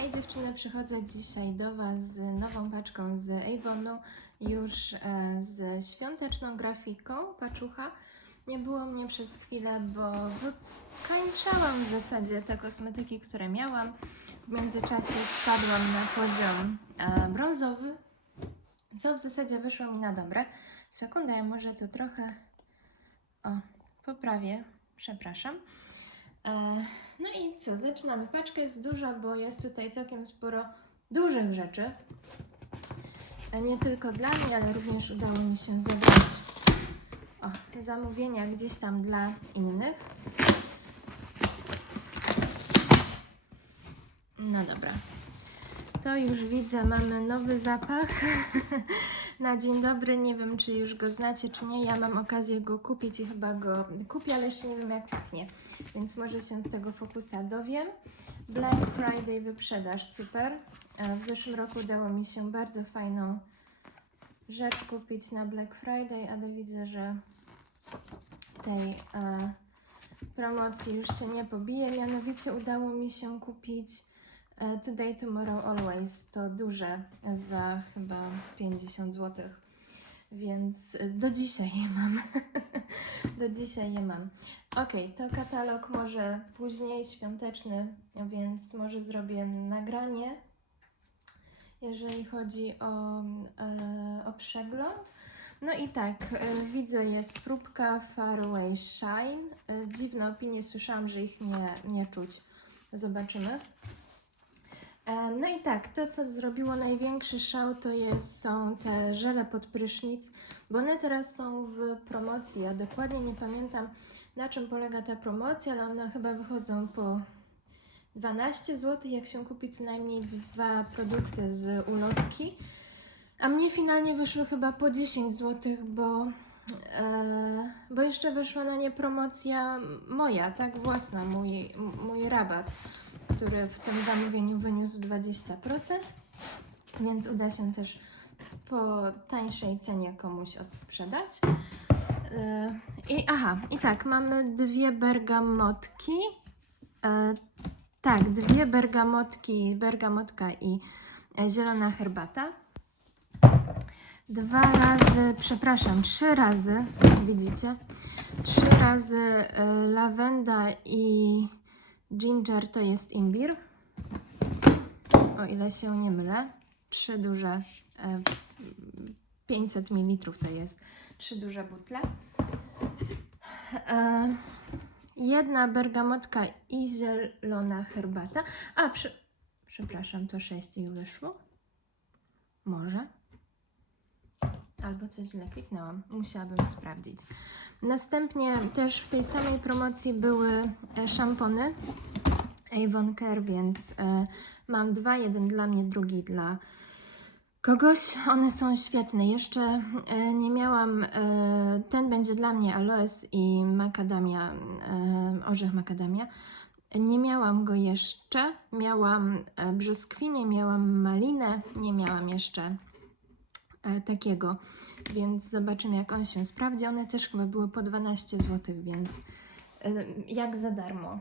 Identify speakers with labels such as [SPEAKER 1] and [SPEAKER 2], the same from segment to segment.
[SPEAKER 1] Hej dziewczyny, przychodzę dzisiaj do Was z nową paczką z Avonu, już e, z świąteczną grafiką paczucha. Nie było mnie przez chwilę, bo wykończałam w zasadzie te kosmetyki, które miałam. W międzyczasie spadłam na poziom e, brązowy, co w zasadzie wyszło mi na dobre. Sekunda, ja może to trochę o, poprawię, przepraszam. E, no i co, zaczynamy. Paczka jest duża, bo jest tutaj całkiem sporo dużych rzeczy. A nie tylko dla mnie, ale również udało mi się zebrać o, zamówienia gdzieś tam dla innych. No dobra. To już widzę, mamy nowy zapach. Na dzień dobry, nie wiem czy już go znacie, czy nie. Ja mam okazję go kupić i chyba go kupię, ale jeszcze nie wiem jak pachnie, więc może się z tego fokusa dowiem. Black Friday wyprzedaż, super. E, W zeszłym roku udało mi się bardzo fajną rzecz kupić na Black Friday, ale widzę, że tej e, promocji już się nie pobije. Mianowicie udało mi się kupić Today, Tomorrow, Always. To duże za chyba 50 zł. Więc e, do dzisiaj je mam. do dzisiaj je mam. Ok, to katalog może później, świąteczny, więc może zrobię nagranie, jeżeli chodzi o, e, o przegląd. No i tak, e, widzę, jest próbka Faraway Shine. E, dziwne opinie, słyszałam, że ich nie, nie czuć. Zobaczymy. No i tak, to co zrobiło największy szał to jest, są te żele pod prysznic, bo one teraz są w promocji. Ja dokładnie nie pamiętam na czym polega ta promocja, ale one chyba wychodzą po 12 zł, jak się kupi co najmniej dwa produkty z ulotki. A mnie finalnie wyszły chyba po 10 zł, bo, e, bo jeszcze wyszła na nie promocja moja, tak własna, mój, mój rabat, który w tym zamówieniu wyniósł 20%, więc uda się też po tańszej cenie komuś odsprzedać. E, I aha, i tak, mamy dwie bergamotki. E, tak, dwie bergamotki, bergamotka i e, zielona herbata. Dwa razy, przepraszam, trzy razy, widzicie? Trzy razy e, lawenda i ginger to jest imbir. O ile się nie mylę. Trzy duże, e, 500 ml to jest trzy duże butle. E, jedna bergamotka i zielona herbata. A, przy, przepraszam, to sześć ich wyszło? Może? Albo coś źle kliknęłam. Musiałabym sprawdzić. Następnie też w tej samej promocji były e, szampony Avon Care, więc e, mam dwa. Jeden dla mnie, drugi dla kogoś. One są świetne. Jeszcze e, nie miałam. Ten będzie dla mnie aloes i makadamia, orzech makadamia. Nie miałam go jeszcze. Miałam e, brzoskwinię, miałam malinę, nie miałam jeszcze takiego, więc zobaczymy jak on się sprawdzi. One też chyba były po 12 zł, więc e, jak za darmo.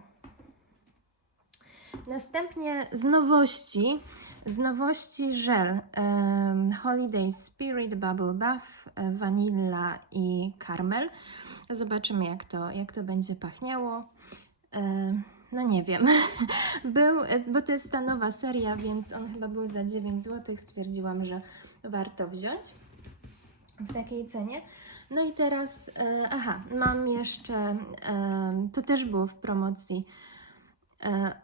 [SPEAKER 1] Następnie z nowości, z nowości żel em, Holiday Spirit Bubble Bath, e, vanilla i karmel. Zobaczymy jak to, jak to będzie pachniało. Em, no nie wiem. Był, e, bo to jest ta nowa seria, więc on chyba był za 9 zł. Stwierdziłam, że warto wziąć w takiej cenie. No i teraz, e, aha, mam jeszcze, e, to też było w promocji, e,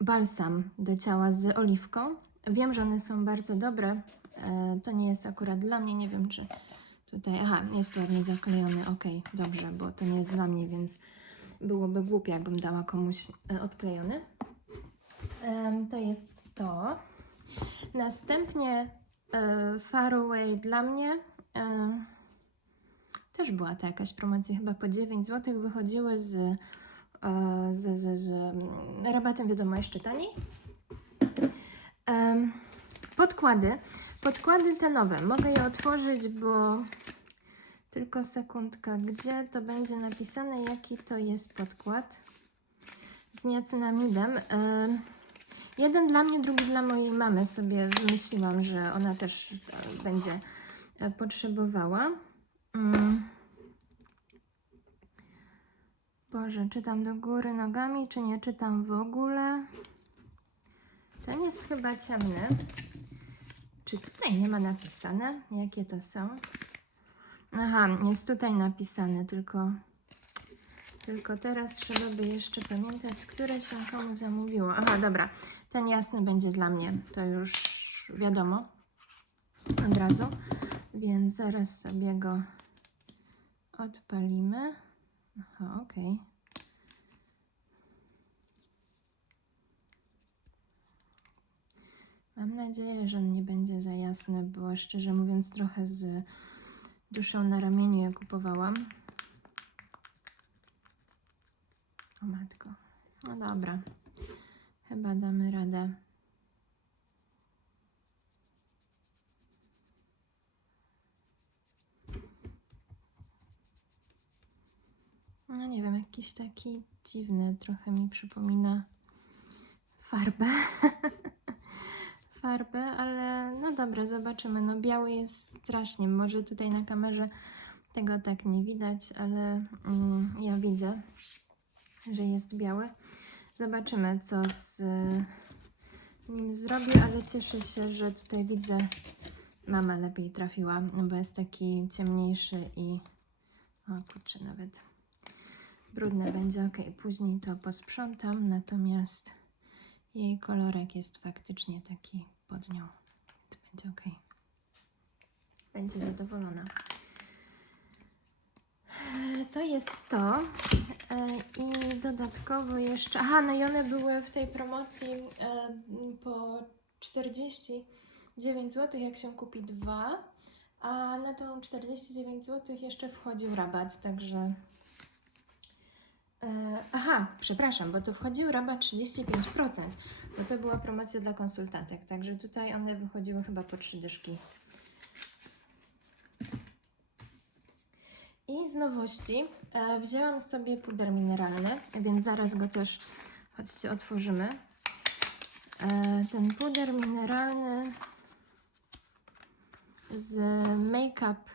[SPEAKER 1] balsam do ciała z oliwką. Wiem, że one są bardzo dobre. To nie jest akurat dla mnie, nie wiem czy tutaj, aha, jest ładnie zaklejony, ok, dobrze, bo to nie jest dla mnie, więc byłoby głupie, jakbym dała komuś odklejony. To jest to. Następnie e, Faraway dla mnie. E, też była to jakaś promocja, chyba po 9 zł wychodziły z, e, z, z, z mm, rabatem, wiadomo, jeszcze taniej. Em, podkłady. Podkłady te nowe. Mogę je otworzyć, bo tylko sekundka. Gdzie to będzie napisane, jaki to jest podkład? Z niacinamidem. Em, Jeden dla mnie, drugi dla mojej mamy sobie wymyśliłam, że ona też e, będzie e, potrzebowała. Mm. Boże, czytam do góry nogami, czy nie czytam w ogóle? Ten jest chyba ciemny. Czy tutaj nie ma napisane, jakie to są? Aha, jest tutaj napisane, tylko, tylko teraz trzeba by jeszcze pamiętać, które się komu zamówiło. Aha, dobra, ten jasny będzie dla mnie, to już wiadomo od razu, więc zaraz sobie go odpalimy. Aha, okej. Mam nadzieję, że on nie będzie za jasny, bo szczerze mówiąc trochę z duszą na ramieniu je kupowałam. O matko. No dobra. Chyba damy radę. No nie wiem, jakiś taki dziwny, trochę mi przypomina farbę. farbę, ale no dobra, zobaczymy. No biały jest strasznie. Może tutaj na kamerze tego tak nie widać, ale mm, ja widzę, że jest biały. Zobaczymy, co z y, nim zrobię, ale cieszę się, że tutaj widzę, mama lepiej trafiła, bo jest taki ciemniejszy i o kurczę, nawet brudne będzie. Ok, później to posprzątam, natomiast jej kolorek jest faktycznie taki pod nią. To będzie ok. Będzie zadowolona. E, To jest to. E, I dodatkowo jeszcze. Aha, no i one były w tej promocji e, po 49 zł, jak się kupi dwa. A na tą 49 zł jeszcze wchodził rabat, także. E, aha, przepraszam, bo to wchodził rabat 35%, bo to była promocja dla konsultantek, także tutaj one wychodziły chyba po 30 I z nowości e, wzięłam sobie puder mineralny, więc zaraz go też, chodźcie, otworzymy. E, ten puder mineralny z Makeup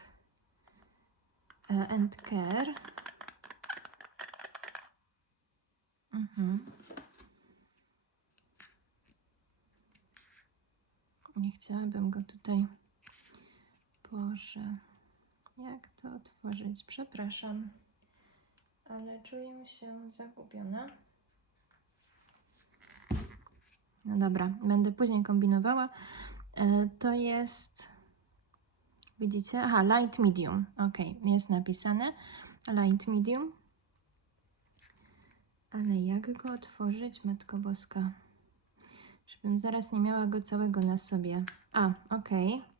[SPEAKER 1] e, and Care. Mhm. Nie chciałabym go tutaj. Boże. Jak to otworzyć? Przepraszam, ale czuję się zagubiona. No dobra, będę później kombinowała. E, to jest. Widzicie? Aha, light medium. Ok, jest napisane light medium. Ale jak go otworzyć, Matko Boska? Żebym zaraz nie miała go całego na sobie. A, okej.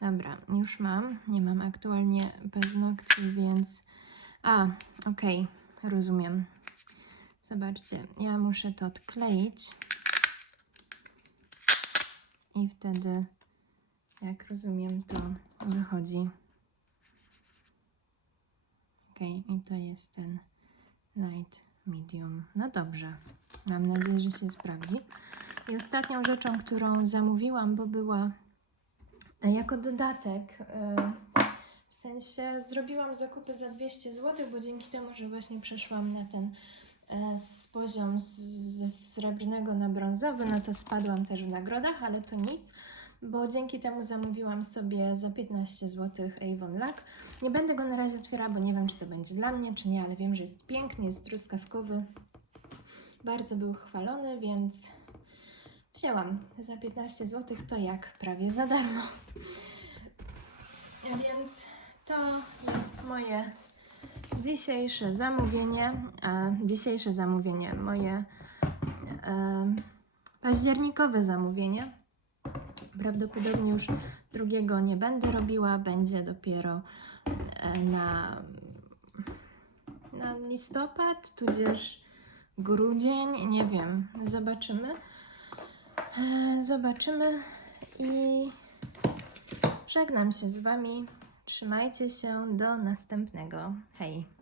[SPEAKER 1] Dobra, już mam. Nie mam aktualnie paznokci, więc... A, okej, rozumiem. Zobaczcie, ja muszę to odkleić. I wtedy, jak rozumiem, to wychodzi. Okej, i to jest ten light medium. No dobrze, mam nadzieję, że się sprawdzi. I ostatnią rzeczą, którą zamówiłam, bo była e, jako dodatek, e, w sensie zrobiłam zakupy za 200 zł, bo dzięki temu, że właśnie przeszłam na ten e, z poziom ze srebrnego na brązowy, no to spadłam też w nagrodach, ale to nic, bo dzięki temu zamówiłam sobie za 15 zł Avon Lack. Nie będę go na razie otwierała, bo nie wiem, czy to będzie dla mnie, czy nie, ale wiem, że jest piękny, jest truskawkowy. Bardzo był chwalony, więc wzięłam za 15 zł, to jak prawie za darmo. Więc to jest moje dzisiejsze zamówienie. Dzisiejsze zamówienie, moje e, październikowe zamówienie. Prawdopodobnie już drugiego nie będę robiła, będzie dopiero e, na, na listopad, tudzież grudzień, nie wiem, zobaczymy. E, Zobaczymy i żegnam się z Wami. Trzymajcie się do następnego. Hej!